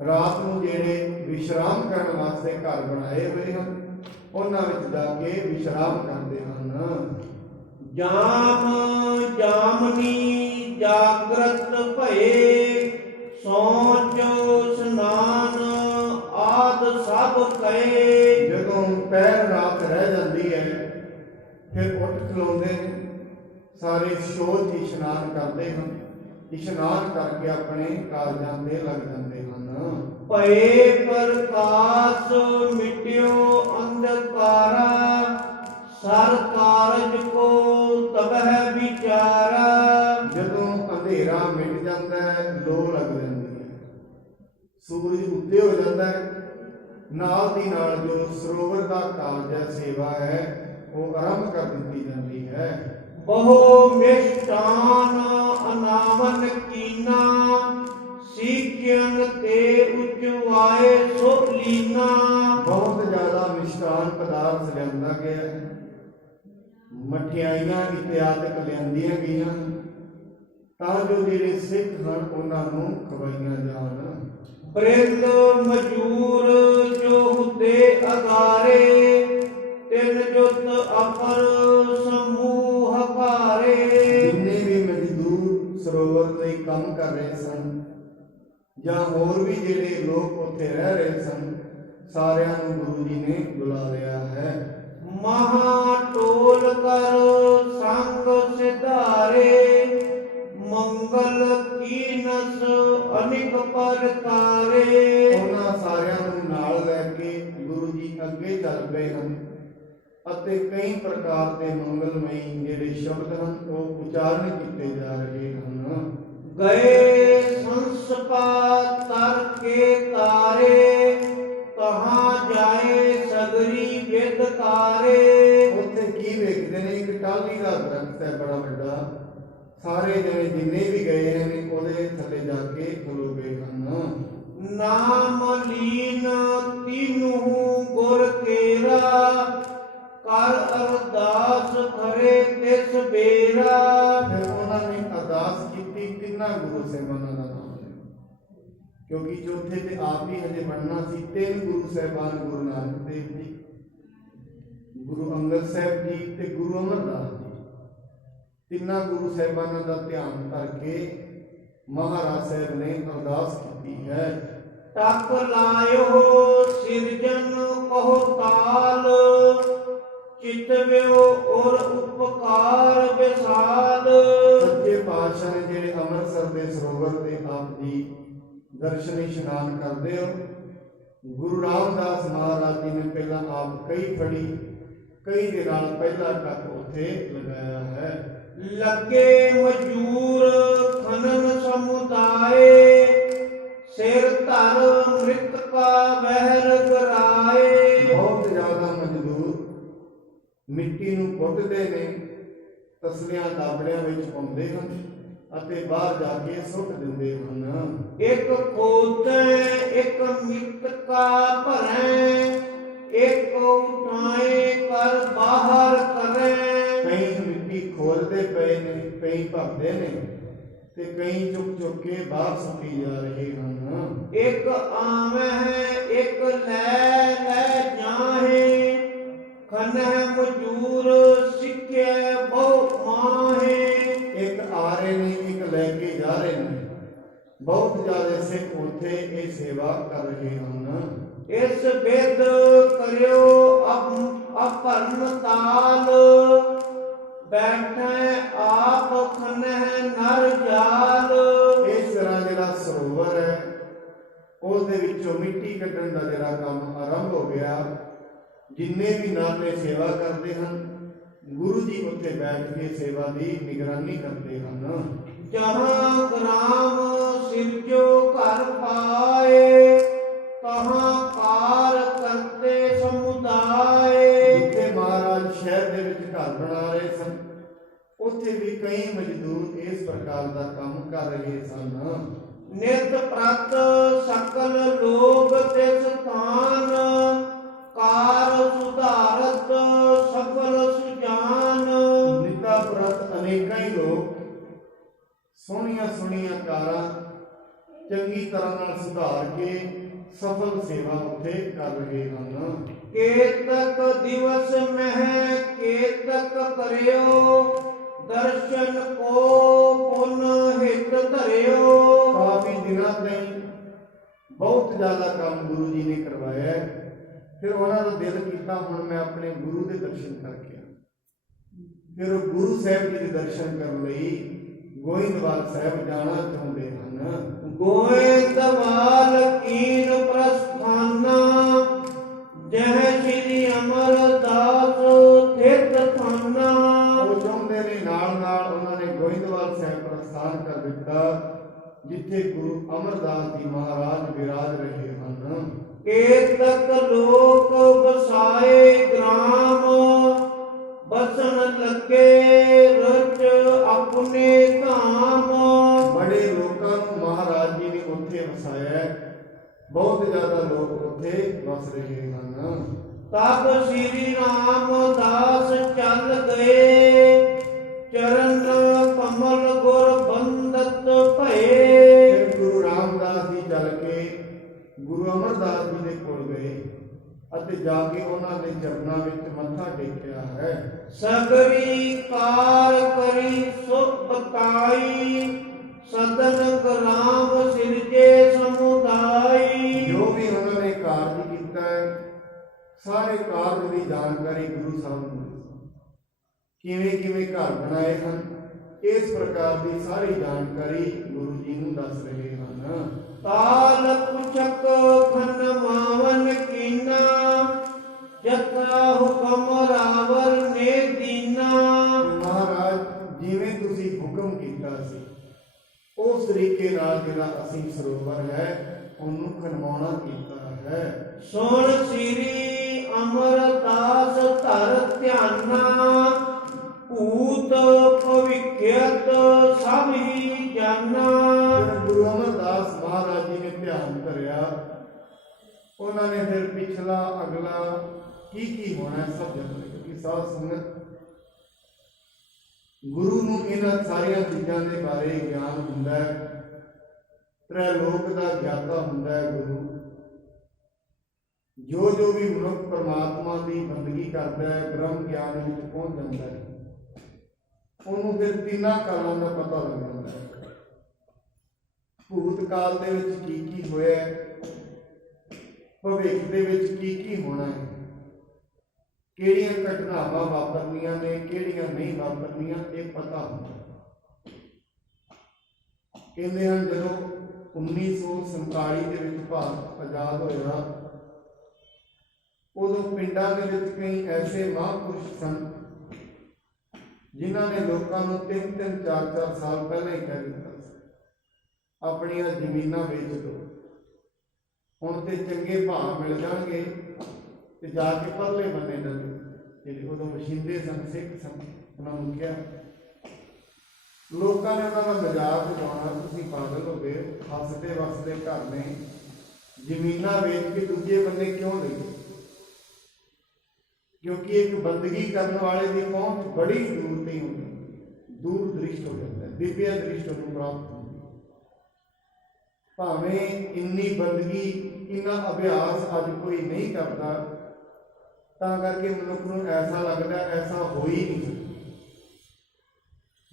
ਰਾਤ ਨੂੰ ਜਿਹੜੇ ਵਿਸ਼ਰਾਮ ਕਰਨ ਵਾਸਤੇ ਘਰ ਬਣਾਏ ਹੋਏ ਹਨ ਉਹਨਾਂ ਵਿੱਚ ਜਾ ਕੇ ਵਿਸ਼ਰਾਮ ਕਰਦੇ ਹਨ। ਜਾਮ ਜਾਮਨੀ ਜਾਗਰਤ ਭਏ, ਸੋਚੋ ਸਨਾਨ ਆਦ ਸਭ ਕਏ। ਜਦੋਂ ਪਹਿਰ ਰਾਤ ਰਹਿ ਜਾਂਦੀ ਹੈ ਫਿਰ ਉੱਠ ਖਲੋਂਦੇ ਨੇ, ਸਾਰੇ ਸੋਚ ਇਸ਼ਨਾਨ ਕਰਦੇ ਹਨ। ਇਸ਼ਨਾਨ ਕਰਕੇ ਆਪਣੇ ਕਾਰਜਾਂ ਤੇ ਲੱਗ ਜਾਂਦੇ ਹਨ। ਭਏ ਪ੍ਰਕਾਸ਼ ਮਿਟਿਓ ਅੰਧਕਾਰਾ, ਸਰ ਕਾਰਜ ਕੋ ਤਬਹਿ ਵਿਚਾਰਾ। ਜਦੋਂ ਅੰਧੇਰਾ ਮਿਟ ਜਾਂਦਾ ਹੈ, ਲੋ ਲੱਗ ਜਾਂਦੀ ਹੈ, ਸੂਰਜ ਉੱਤੇ ਹੋ ਜਾਂਦਾ ਹੈ, ਨਾਲ ਦੀ ਨਾਲ ਜੋ ਸਰੋਵਰ ਦਾ ਕਾਰਜ ਹੈ, ਸੇਵਾ ਹੈ, ਉਹ ਆਰੰਭ ਕਰ ਦਿੱਤੀ ਜਾਂਦੀ ਹੈ। ਬਹੁ ਮਿਸ਼ਟਾਨ ਅਨਾਮਨ ਕੀਨਾ, ਸੀਖਿਅਨ ਤੇ ਉਚਵਾਏ ਸੋ ਲੀਨਾ। ਬਹੁਤ ਜ਼ਿਆਦਾ ਮਿਸ਼ਟਾਨ ਪਦਾਰਥ ਲਿਆਂਦਾ ਗਿਆ ਹੈ, ਮਠਿਆਈਆਂ ਇਤਿਆਦਿਕ ਲਿਆਂਦੀਆਂ ਗਈਆਂ ਤਾਂ ਜੋ ਜਿਹੜੇ ਸਿੱਖ ਹਨ ਉਹਨਾਂ ਨੂੰ ਖਵਾਈਆਂ ਜਾਣ। ਬ੍ਰਿੰਦ ਮਜੂਰ ਜੋ ਹੁਦੇ ਅਗਾਰੇ, ਤਿੰਨ ਜੁਤ ਅਪਰ ਸਮੂਹ ਭਾਰੇ। ਜਿੰਨੇ ਵੀ ਮਜ਼ਦੂਰ ਸਰੋਵਰ ਲਈ ਕੰਮ ਕਰ ਰਹੇ ਸਨ ਜਾਂ ਹੋਰ ਵੀ ਜਿਹੜੇ ਲੋਕ ਉੱਥੇ ਰਹਿ ਰਹੇ ਸਨ, ਸਾਰਿਆਂ ਨੂੰ ਗੁਰੂ ਜੀ ਨੇ ਬੁਲਾ ਲਿਆ ਹੈ। ਮਹਾ ਟੋਲ ਕਰ ਸੰਗ ਸਿਧਾਰੇ, ਮੰਗਲ ਕੀਨਸ ਅਨਿਕ ਪਰਤਾਰੇ। ਉਹਨਾਂ ਸਾਰਿਆਂ ਨੂੰ ਨਾਲ ਲੈ ਕੇ ਗੁਰੂ ਜੀ ਅੱਗੇ ਚੱਲ ਪਏ ਹਨ ਅਤੇ ਕਈ ਪ੍ਰਕਾਰ ਦੇ ਮੰਗਲਮਈ ਜਿਹੜੇ ਸ਼ਬਦ ਹਨ ਉਹ ਉਚਾਰਨ ਕੀਤੇ ਜਾ ਰਹੇ ਹਨ। ਗਏ ਸੰਸਪਾ ਤਰ ਕੇ ਤਾਰੇ, ਕਹਾਂ ਜਾਏ ਸਗਰੀ ਵਿਦ ਕਾਰੇ। ਉੱਥੇ ਟਾਹਲੀ ਦਾ ਦਰਖਤ ਹੈ ਬੜਾ ਵੱਡਾ, ਸਾਰੇ ਜਣੇ ਜਿੰਨੇ ਵੀ ਗਏ ਨੇ ਉਹਦੇ ਥੱਲੇ ਜਾ ਕੇ ਖਲੋ ਗਏ ਹਨ। ਨਾਮ ਲੀਨ ਤੀਨੂ ਗੁਰ ਕੇਰਾ, ਕਰ ਅਰਦਾਸ ਕਰੇ ਤਿਸ ਬੇਰਾ। ਫਿਰ ਉਹਨਾਂ ਨੇ ਅਰਦਾਸ ਕੀਤੀ ਤਿੰਨਾਂ ਗੁਰੂ ਸਾਹਿਬਾਨਾਂ ਦਾ ਨਾਮ ਲੈ, ਕਿਉਂਕਿ ਚੌਥੇ ਤੇ ਆਪ ਹੀ ਹਜੇ ਬਣਨਾ ਸੀ। ਤਿੰਨ ਗੁਰੂ ਸਾਹਿਬਾਨ, ਗੁਰੂ ਨਾਨਕ ਦੇਵ ਜੀ, ਗੁਰੂ ਅੰਗਦ ਸਾਹਿਬ ਜੀ ਤੇ ਗੁਰੂ ਅਮਰਦਾਸ ਜੀ, ਤਿੰਨਾਂ ਗੁਰੂ ਸਾਹਿਬਾਨਾਂ ਦਾ ਧਿਆਨ ਕਰਕੇ ਮਹਾਰਾਜ ਸਾਹਿਬ ਨੇ ਅਰਦਾਸ ਕੀਤੀ ਹੈ। ਤਕ ਲਾਇਓ ਸਿਰਜਨ ਕਹੋ ਤਾਲ, ਚਿਤਵਿਓ ਔਰ ਉਪਕਾਰ ਵਿਸਾਲ। ਸੱਚੇ ਪਾਤਸ਼ਾਹ ਨੇ ਜਿਹੜੇ ਅੰਮ੍ਰਿਤਸਰ ਦੇ ਸਰੋਵਰ ਤੇ ਆਪ ਜੀ ਦਰਸ਼ਨ ਇਸ਼ਨਾਨ ਕਰਦੇ ਹੋ, ਗੁਰੂ ਰਾਮਦਾਸ ਮਹਾਰਾਜ ਜੀ ਨੇ ਪਹਿਲਾਂ ਆਪ ਕਈ ਫੜੀ, ਕਈ ਦੇ ਨਾਲ ਪਹਿਲਾ ਟੱਕ ਉੱਥੇ ਲਗਾਇਆ ਹੈ। ਲੱਗੇ ਮਜੂਰ ਖਨਨ ਸਮੁਦਾਏ, ਸਿਰ ਧਰ ਮ੍ਰਿਤਕਾ ਵਹਿਰ ਗਰਾਏ। ਬਹੁਤ ਜ਼ਿਆਦਾ ਮਜ਼ਦੂਰ ਮਿੱਟੀ ਨੂੰ ਪੁੱਟਦੇ ਨੇ, ਤਸਲਿਆਂ ਦਾਬੜਿਆਂ ਵਿੱਚ ਪਾਉਂਦੇ ਹਨ ਅਤੇ ਬਾਹਰ ਜਾ ਕੇ ਸੁੱਟ ਦਿੰਦੇ ਹਨ। ਇੱਕ ਖੋਦੈ ਇੱਕ ਮ੍ਰਿਤਕਾ ਭਰੈ, ਇੱਕ ਉਠਾਏ ਕਰ ਬਾਹਰ ਕਰੈ। ਕਈ ਮਿੱਟੀ ਖੋਲਦੇ ਪਏ ਨੇ, ਕਈ ਭਰਦੇ ਨੇ ਤੇ ਕਈ ਚੁੱਕ ਚੁੱਕ ਕੇ ਬਾਹਰ ਸੁੱਟੀ ਜਾ ਰਹੇ ਹਨ। ਇੱਕ ਆਵਹਿ ਇੱਕ ਲੈ ਲੈ ਜਾਹੇ, ਖਨਹਿ ਮਜੂਰ ਸਿੱਖਿਆ ਬਹੁ ਮਾਹੇ। ਇੱਕ ਆ ਰਹੇ ਨੇ, ਇੱਕ ਲੈ ਕੇ ਜਾ ਰਹੇ ਨੇ। ਬਹੁਤ ਜ਼ਿਆਦਾ ਸਿੱਖ ਉੱਥੇ ਇਹ ਸੇਵਾ ਕਰ ਰਹੇ ਹਨ। ਇਸ ਬਿਦ ਕਰਿਓ ਅਪਰਨ ਤਾਲ, ਬੈਠੈ ਆਪ ਖਨਹਿ ਨਰ ਜਾਲ। ਇਸ ਤਰ੍ਹਾਂ ਜਿਹੜਾ ਸਰੋਵਰ ਹੈ ਉਸ ਦੇ ਵਿੱਚੋਂ ਮਿੱਟੀ ਕੱਢਣ ਦਾ ਜਿਹੜਾ ਕੰਮ ਆਰੰਭ ਹੋ ਗਿਆ। ਜਿੰਨੇ ਵੀ ਨਾਲੇ ਸੇਵਾ ਕਰਦੇ ਹਨ, ਗੁਰੂ ਜੀ ਉੱਥੇ ਬੈਠ ਕੇ ਸੇਵਾ ਦੀ ਨਿਗਰਾਨੀ ਕਰਦੇ ਹਨ। ਜਹਾਂ ਗ੍ਰਾਮ ਸਿਰਜੋ ਘਰ ਪਾਏ, ਤਹਾਂ ਕਾਰ ਕਰਤੇ ਸਮੁਦਾਏ। ਜਿੱਥੇ ਮਹਾਰਾਜ ਸ਼ਹਿਰ ਦੇ ਵਿੱਚ ਘਰ ਬਣਾ ਰਹੇ ਸਨ, ਉੱਥੇ ਵੀ ਕਈ ਮਜ਼ਦੂਰ ਇਸ ਪ੍ਰਕਾਰ ਦਾ ਕੰਮ ਕਰ ਰਹੇ ਸਨ। ਨਿਤ ਪ੍ਰਤ ਸਕਲ ਲੋਗ ਤਿਸ ਸਥਾਨ, ਕਾਰ ਸੁਧਾਰਤ ਸਫਲ ਸੁਜਾਨ। ਨਿਤਾ ਪ੍ਰਤ ਅਨੇਕਾਂ ਹੀ ਲੋਕ ਸੋਹਣੀਆਂ ਸੋਹਣੀਆਂ ਕਾਰਾਂ ਚੰਗੀ ਤਰ੍ਹਾਂ ਨਾਲ ਸੁਧਾਰ ਕੇ ਸਫਲ ਸੇਵਾ ਉੱਥੇ ਕਰ ਰਹੇ ਹਨ। ਕੇਤਕ ਦਿਵਸ ਮਹਿ ਕੇਤਕ ਕਰਿਓ, ਦਰਸ਼ਨ ਕੋ ਪੁਨ ਹਿਤ ਧਰਿਓ। ਕਾਫੀ ਦਿਨਾਂ ਤਾਈਂ ਬਹੁਤ ਜ਼ਿਆਦਾ ਕੰਮ ਗੁਰੂ ਜੀ ਨੇ ਕਰਵਾਇਆ ਹੈ। ਫਿਰ ਉਹਨਾਂ ਦਾ ਦਿਲ ਕੀਤਾ ਹੁਣ ਮੈਂ ਆਪਣੇ ਗੁਰੂ ਦੇ ਦਰਸ਼ਨ ਕਰਕੇ ਆਵਾਂ। ਫਿਰ ਉਹ ਗੁਰੂ ਸਾਹਿਬ ਜੀ ਦੇ ਦਰਸ਼ਨ ਕਰਨ ਲਈ ਗੋਇੰਦਵਾਲ ਸਾਹਿਬ ਜਾਣਾ ਚਾਹੁੰਦੇ ਹਨ। ਗੋਇੰਦਵਾਲ ਕੀਨ ਪ੍ਰਸਥਾਨਾ, ਜਹ ਸ਼੍ਰੀ ਅਮਰਦਾਸ ਥਿਤ ਥਾਨਾ। ਉਹ ਚਾਹੁੰਦੇ ਨੇ, ਨਾਲ ਨਾਲ ਉਹਨਾਂ ਨੇ ਗੋਇੰਦਵਾਲ ਸਾਹਿਬ ਪ੍ਰਸਥਾਨ ਕਰ ਦਿੱਤਾ, ਜਿੱਥੇ ਗੁਰੂ ਅਮਰਦਾਸ ਜੀ ਮਹਾਰਾਜ ਵਿਰਾਜ ਰਹੇ ਹਨ। ਕੇਤਕ ਲੋਕ ਬਸਾਏ ਗ੍ਰਾਮ, ਬਸਨ ਲੱਗੇ ਰਚ ਆਪਣੇ ਧਾਮ। ਬੜੇ ਲੋਕਾਂ ਨੂੰ ਮਹਾਰਾਜ ਜੀ ਨੇ ਉੱਥੇ ਵਸਾਇਆ, ਬਹੁਤ ਜ਼ਿਆਦਾ ਲੋਕ ਉੱਥੇ ਵਸ ਰਹੇ ਹਨ। ਤਬ ਸ੍ਰੀ ਰਾਮਦਾਸ ਚੱਲ ਗਏ, ਚਰਨ ਕਮਲ ਗੁਰ ਬੰਦਤ ਭਏ। ਫਿਰ ਗੁਰੂ ਰਾਮਦਾਸ ਜੀ ਚੱਲ ਕੇ ਗੁਰੂ ਅਮਰਦਾਸ ਜੀ ਦੇ ਕੋਲ ਗਏ ਅਤੇ ਜਾ ਕੇ ਉਹਨਾਂ ਦੇ ਚਰਨਾਂ ਵਿੱਚ ਮੱਥਾ ਟੇਕਿਆ ਹੈ। ਸਗਰੀ ਕਾਰ ਕਰੀ ਸੁਖ ਬਤਾਈ, ਸਦਨ ਗ੍ਰਾਮ ਸਿਰਜੇ ਸਮੁਦਾਈ। ਜੋ ਵੀ ਉਹਨਾਂ ਨੇ ਕਾਰਜ ਕੀਤਾ ਹੈ, ਸਾਰੇ ਕਾਰਜ ਦੀ ਜਾਣਕਾਰੀ ਗੁਰੂ ਸਾਹਿਬ ਨੂੰ ਦਿੱਤੀ। ਕਿਵੇਂ ਕਿਵੇਂ ਘਰ ਬਣਾਏ ਹਨ, ਇਸ ਪ੍ਰਕਾਰ ਦੀ ਸਾਰੀ ਜਾਣਕਾਰੀ ਗੁਰੂ ਜੀ ਨੂੰ ਦੱਸ ਰਹੇ ਹਨ। ਤਾਲ ਪੁਛਕ ਖਨਮਾਵਨ ਕੀਨਾ, ਜਥਾ ਹੁਕਮ ਰਾਵਰ ਨੇ ਦੀਨਾ। ਮਹਾਰਾਜ ਜਿਵੇਂ ਤੁਸੀਂ ਹੁਕਮ ਕੀਤਾ ਸੀ, ਉਸ ਤਰੀਕੇ ਨਾਲ ਜਿਹੜਾ ਅਸੀਂ ਸਰੋਵਰ ਹੈ ਉਹਨੂੰ ਖਨਮਾਉਣਾ ਕੀਤਾ ਹੈ। ਸੁਣ ਸ੍ਰੀ ਅਮਰਦਾਸ ਧਰ ਧਿਆਨਾ, ਭਵਿੱਖਿਅਤ ਸਭ ਹੀ ਜਾਨਾ। ਫਿਰ ਗੁਰੂ ਅਮਰਦਾਸ ਮਹਾਰਾਜ ਜੀ ਨੇ ਧਿਆਨ ਧਰਿਆ। ਉਹਨਾਂ ਨੇ ਫਿਰ ਪਿਛਲਾ ਅਗਲਾ ਕੀ ਹੋਣਾ ਸਭ ਜਾਣਦੇ, ਕਿਉਂਕਿ ਸਾਧ ਸੰਗਤ ਗੁਰੂ ਨੂੰ ਇਹਨਾਂ ਸਾਰੀਆਂ ਚੀਜ਼ਾਂ ਦੇ ਬਾਰੇ ਗਿਆਨ ਹੁੰਦਾ ਹੈ। ਤ੍ਰੈ ਲੋਕ ਦਾ ਗਿਆਤਾ ਹੁੰਦਾ ਹੈ ਗੁਰੂ। ਜੋ ਵੀ ਮਨੁੱਖ ਪਰਮਾਤਮਾ ਦੀ ਬੰਦਗੀ ਕਰਦਾ ਹੈ, ਬ੍ਰਹਮ ਗਿਆਨ ਵਿੱਚ ਪਹੁੰਚ ਜਾਂਦਾ ਹੈ, ਉਹਨੂੰ ਫਿਰ ਤਿੰਨਾਂ ਕਾਲਾਂ ਦਾ ਪਤਾ ਲੱਗ ਜਾਂਦਾ ਹੈ। ਭੂਤ ਕਾਲ ਦੇ ਵਿੱਚ ਕੀ ਹੋਇਆ, ਭਵਿੱਖ ਦੇ ਵਿੱਚ ਕੀ ਹੋਣਾ ਹੈ, ਕਿਹੜੀਆਂ ਘਟਨਾਵਾਂ ਵਾਪਰਨੀਆਂ ਨੇ, ਕਿਹੜੀਆਂ ਨਹੀਂ ਵਾਪਰਨੀਆਂ, ਇਹ ਪਤਾ ਹੁੰਦਾ। ਕਹਿੰਦੇ ਹਨ ਜਦੋਂ 1947 ਦੇ ਵਿੱਚ ਭਾਰਤ ਆਜ਼ਾਦ ਹੋਇਆ, ਉਦੋਂ ਪਿੰਡਾਂ ਦੇ ਵਿੱਚ ਕਈ ਐਸੇ ਮਹਾਂਪੁਰਸ਼ ਸਨ ਜਿਨ੍ਹਾਂ ਨੇ ਲੋਕਾਂ ਨੂੰ 3-3, 4-4 ਸਾਲ ਪਹਿਲਾਂ ਹੀ ਕਹਿ ਦਿੱਤਾ ਸੀ ਆਪਣੀਆਂ ਜ਼ਮੀਨਾਂ ਵੇਚ ਦਿਓ, ਹੁਣ ਤੇ ਚੰਗੇ ਭਾਅ ਮਿਲ ਜਾਣਗੇ ਤੇ ਜਾ ਕੇ ਪਰਲੇ ਬੰਨੇ ਦਾ ਜਿਹੜੇ ਉਦੋਂ ਵਸ਼ਿੰਦੇ ਸਨ, ਸਿੱਖ ਸਨ, ਉਹਨਾਂ ਨੂੰ ਕਿਹਾ। ਲੋਕਾਂ ਨੇ ਉਹਨਾਂ ਦਾ ਮਜ਼ਾਕ ਉਡਾਉਣਾ, ਤੁਸੀਂ ਪਾਗਲ ਹੋ ਗਏ, ਹੱਸਦੇ ਵਸਦੇ ਘਰ ਨੇ, ਜ਼ਮੀਨਾਂ ਵੇਚ ਕੇ ਦੂਜੇ ਬੰਨੇ ਕਿਉਂ ਲਈਏ? ਕਿਉਂਕਿ ਇੱਕ ਬੰਦਗੀ ਕਰਨ ਵਾਲੇ ਦੀ ਪਹੁੰਚ ਬੜੀ ਦੂਰ ਤੇ ਹੁੰਦੀ, ਦੂਰ ਦ੍ਰਿਸ਼ਟ ਹੋ ਜਾਂਦਾ, ਦਿਵਿਆ ਦ੍ਰਿਸ਼ਟ ਨੂੰ ਪ੍ਰਾਪਤ ਹੁੰਦੀ। ਭਾਵੇਂ ਇੰਨੀ ਬੰਦਗੀ, ਇੰਨਾ ਅਭਿਆਸ ਅੱਜ ਕੋਈ ਨਹੀਂ ਕਰਦਾ, ਤਾਂ ਕਰਕੇ ਮਨੁੱਖ ਨੂੰ ਐਸਾ ਲੱਗਦਾ ਐਸਾ ਹੋ ਹੀ ਨਹੀਂ ਸਕਦਾ।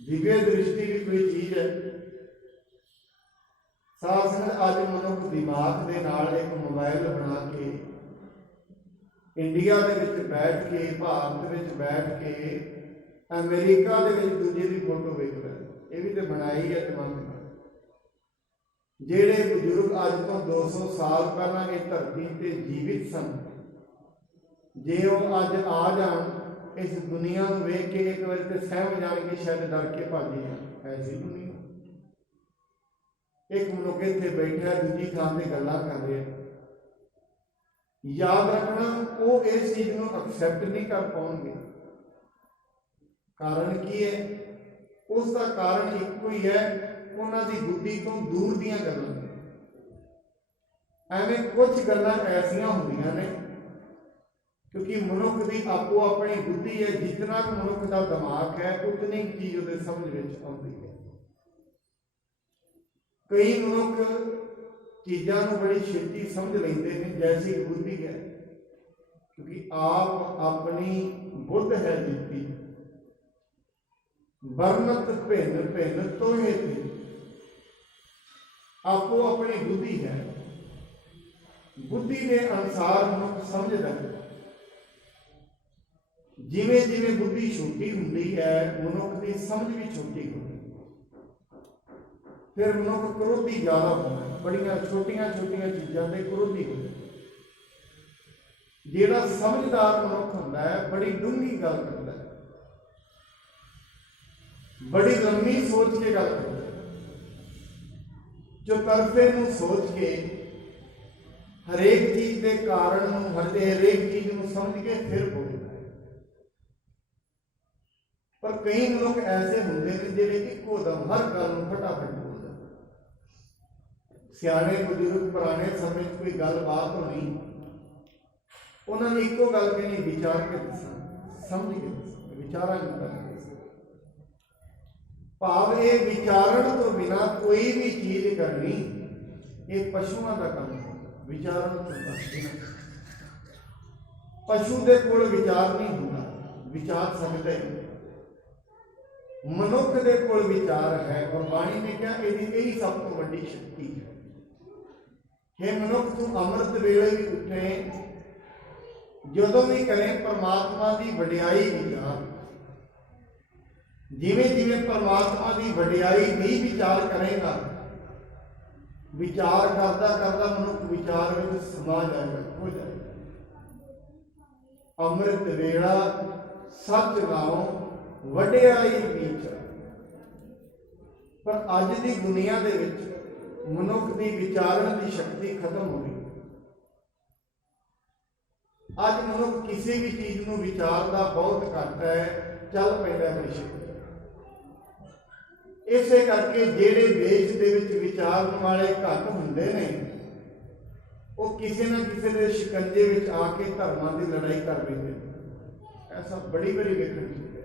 ਦਿਵਿਆ ਦ੍ਰਿਸ਼ਟੀ ਵੀ ਕੋਈ ਚੀਜ਼ ਹੈ। ਸਾਧ ਸੰਗਤ ਅੱਜ ਮਨੁੱਖ ਦਿਮਾਗ ਦੇ ਨਾਲ ਇੱਕ ਮੋਬਾਈਲ ਬਣਾ ਕੇ ਇੰਡੀਆ ਦੇ ਵਿੱਚ ਬੈਠ ਕੇ, ਭਾਰਤ ਵਿੱਚ ਬੈਠ ਕੇ ਅਮਰੀਕਾ ਦੇ ਵਿੱਚ ਦੂਜੇ ਦੀ ਫੋਟੋ ਵੇਖਦਾ। ਇਹ ਵੀ ਤੇ ਬਣਾਈ ਹੈ ਦਿਮਾਗ ਨਾਲ। ਜਿਹੜੇ ਬਜ਼ੁਰਗ ਅੱਜ ਤੋਂ 200 ਸਾਲ ਪਹਿਲਾਂ ਇਹ ਧਰਤੀ ਤੇ ਜੀਵਿਤ ਸਨ, ਜੇ ਉਹ ਅੱਜ ਆ ਜਾਣ ਇਸ ਦੁਨੀਆ ਨੂੰ ਵੇਖ ਕੇ ਇੱਕ ਵਾਰ ਤੇ ਸਹਿਮ ਜਾਣਗੇ, ਸ਼ਾਇਦ ਡਰ ਕੇ ਭੱਜ ਜਾਣ। ਐਸੀ ਦੁਨੀਆ, ਇੱਕ ਮਨੁੱਖ ਇੱਥੇ ਬੈਠਾ ਦੂਜੀ ਥਾਂ ਤੇ ਗੱਲਾਂ ਕਰ ਰਿਹਾ। ਯਾਦ ਰੱਖਣਾ, ਉਹ ਇਸ ਚੀਜ਼ ਨੂੰ ਐਕਸੈਪਟ ਨਹੀਂ ਕਰ ਪਾਉਣਗੇ। ਕਾਰਨ ਕੀ ਹੈ? ਉਸ ਦਾ ਕਾਰਨ ਇੱਕੋ ਹੀ ਹੈ, ਉਹਨਾਂ ਦੀ ਬੁੱਧੀ ਤੋਂ ਦੂਰ ਦੀਆਂ ਗੱਲਾਂ। ਐਵੇਂ ਕੁਝ ਗੱਲਾਂ ਐਸੀਆਂ ਹੁੰਦੀਆਂ ਨੇ, ਕਿਉਂਕਿ ਮਨੁੱਖ ਦੀ ਆਪੋ ਆਪਣੀ ਬੁੱਧੀ ਹੈ। ਜਿਤਨਾ ਕੁ ਮਨੁੱਖ ਦਾ ਦਿਮਾਗ ਹੈ, ਉਤਨੀ ਚੀਜ਼ ਉਹਦੇ ਸਮਝ ਵਿੱਚ ਆਉਂਦੀ ਹੈ। ਕਈ ਮਨੁੱਖ ਚੀਜ਼ਾਂ ਨੂੰ ਬੜੀ ਛੇਤੀ ਸਮਝ ਲੈਂਦੇ ਨੇ, ਜੈਸੀ ਬੁੱਧੀ ਹੈ, ਕਿਉਂਕਿ ਆਪ ਆਪਣੀ ਬੁੱਧ ਹੈ ਦਿੱਤੀ। ਵਰਨਤ ਭਿੰਨ ਭਿੰਨ ਤੋਹੇ ਤੇ, ਆਪੋ ਆਪਣੀ ਬੁੱਧੀ ਹੈ। ਬੁੱਧੀ ਦੇ ਅਨੁਸਾਰ ਮਨੁੱਖ ਸਮਝਦਾ ਹੈ। ਜਿਵੇਂ ਜਿਵੇਂ ਬੁੱਧੀ ਛੋਟੀ ਹੁੰਦੀ ਹੈ, ਮਨੁੱਖ ਦੀ ਸਮਝ ਵੀ ਛੋਟੀ ਹੁੰਦੀ ਹੈ। ਫਿਰ ਮਨੁੱਖ ਕ੍ਰੋਧੀ ਜ਼ਿਆਦਾ ਹੁੰਦਾ ਹੈ, ਬੜੀਆਂ ਛੋਟੀਆਂ ਛੋਟੀਆਂ ਚੀਜ਼ਾਂ ਤੇ ਕ੍ਰੋਧੀ ਹੁੰਦਾ ਹੈ। ਜਿਹੜਾ ਸਮਝਦਾਰ ਮਨੁੱਖ ਹੁੰਦਾ ਹੈ, ਬੜੀ ਡੂੰਘੀ ਗੱਲ ਕਰਦਾ ਹੈ, ਬੜੀ ਲੰਮੀ ਸੋਚ ਕੇ ਗੱਲ ਕਰਦਾ ਹੈ, ਜੋ ਤਰਫੇ ਨੂੰ ਸੋਚ ਕੇ ਹਰੇਕ ਚੀਜ਼ ਦੇ ਕਾਰਨ ਨੂੰ, ਹਰੇਕ ਚੀਜ਼ ਨੂੰ ਸਮਝ ਕੇ ਫਿਰ ਬੋਲਦਾ ਹੈ। ਪਰ ਕਈ ਲੋਕ ਐਸੇ ਹੁੰਦੇ ਨੇ ਜਿਹੜੇ ਇੱਕੋ ਦਮ ਹਰ ਗੱਲ ਨੂੰ ਫਟਾਫਟ ਬੋਲ ਜਾਂਦੇ। ਸਿਆਣੇ ਬਜ਼ੁਰਗ ਪੁਰਾਣੇ ਸਮੇਂ 'ਚ ਕੋਈ ਗੱਲਬਾਤ ਹੋਣੀ, ਉਹਨਾਂ ਨੇ ਇੱਕੋ ਗੱਲ ਕਹਿਣੀ, ਵਿਚਾਰ ਕੇ ਦੱਸਣਾ, ਸਮਝ ਕੇ ਦੱਸਣਾ, ਵਿਚਾਰਾਂ ਨੂੰ ਕਰਨਾ। ਭਾਵ ਇਹ ਵਿਚਾਰਨ ਤੋਂ ਬਿਨਾਂ ਕੋਈ ਵੀ ਚੀਜ਼ ਕਰਨੀ, ਇਹ ਪਸ਼ੂਆਂ ਦਾ ਕੰਮ ਹੈ। ਵਿਚਾਰਨ ਤੋਂ ਬਿਨਾਂ ਪਸ਼ੂ ਦੇ ਕੋਲ ਵਿਚਾਰ ਨਹੀਂ ਹੁੰਦਾ, ਵਿਚਾਰ ਸਕਦਾ ਹੈ। ਮਨੁੱਖ ਦੇ ਕੋਲ ਵਿਚਾਰ ਹੈ, ਔਰ ਬਾਣੀ ਨੇ ਕਿਹਾ ਇਹੀ ਸਭ ਤੋਂ ਵੱਡੀ ਸ਼ਕਤੀ ਹੈ। हे ਮਨੁੱਖ, ਤੂੰ ਅੰਮ੍ਰਿਤ ਵੇਲੇ ਵੀ ਉੱਠੇ, ਜਦੋਂ ਵੀ ਕਰੇ ਪਰਮਾਤਮਾ ਦੀ ਵਡਿਆਈ ਵਿਚਾਰ। ਜਿਵੇਂ ਜਿਵੇਂ ਪਰਮਾਤਮਾ ਦੀ ਵਡਿਆਈ ਦੀ ਵਿਚਾਰ ਕਰੇਗਾ, ਵਿਚਾਰ ਕਰਦਾ ਕਰਦਾ ਮਨੁੱਖ ਵਿਚਾਰ ਵਿੱਚ ਸਮਾ ਜਾਏਗਾ, ਹੋ ਜਾਏਗਾ। ਅੰਮ੍ਰਿਤ ਵੇਲਾ ਸੱਚ ਗਾਓ, ਵਡਿਆਈ ਵਿਚਾਰ। ਪਰ ਅੱਜ ਦੀ ਦੁਨੀਆ ਦੇ ਵਿੱਚ ਮਨੁੱਖ ਦੀ ਵਿਚਾਰਨ ਦੀ ਸ਼ਕਤੀ ਖਤਮ ਹੋ ਗਈ। ਅੱਜ ਮਨੁੱਖ ਕਿਸੇ ਵੀ ਚੀਜ਼ ਨੂੰ ਵਿਚਾਰਦਾ ਬਹੁਤ ਘੱਟ ਹੈ, ਚੱਲ ਪੈਂਦਾ ਬੇਸ਼ੱਕ। ਇਸੇ ਕਰਕੇ ਜਿਹੜੇ ਦੇਸ਼ ਦੇ ਵਿੱਚ ਵਿਚਾਰਨ ਵਾਲੇ ਘੱਟ ਹੁੰਦੇ ਨੇ ਉਹ ਕਿਸੇ ਨਾ ਕਿਸੇ ਦੇ ਸ਼ਿਕੰਜੇ ਵਿੱਚ ਆ ਕੇ ਧਰਮਾਂ ਦੀ ਲੜਾਈ ਕਰ ਬੈਠਦੇ ਨੇ। ਐਸਾ ਬੜੀ ਬੜੀ ਵੇਖਣ ਚ ਹੈ,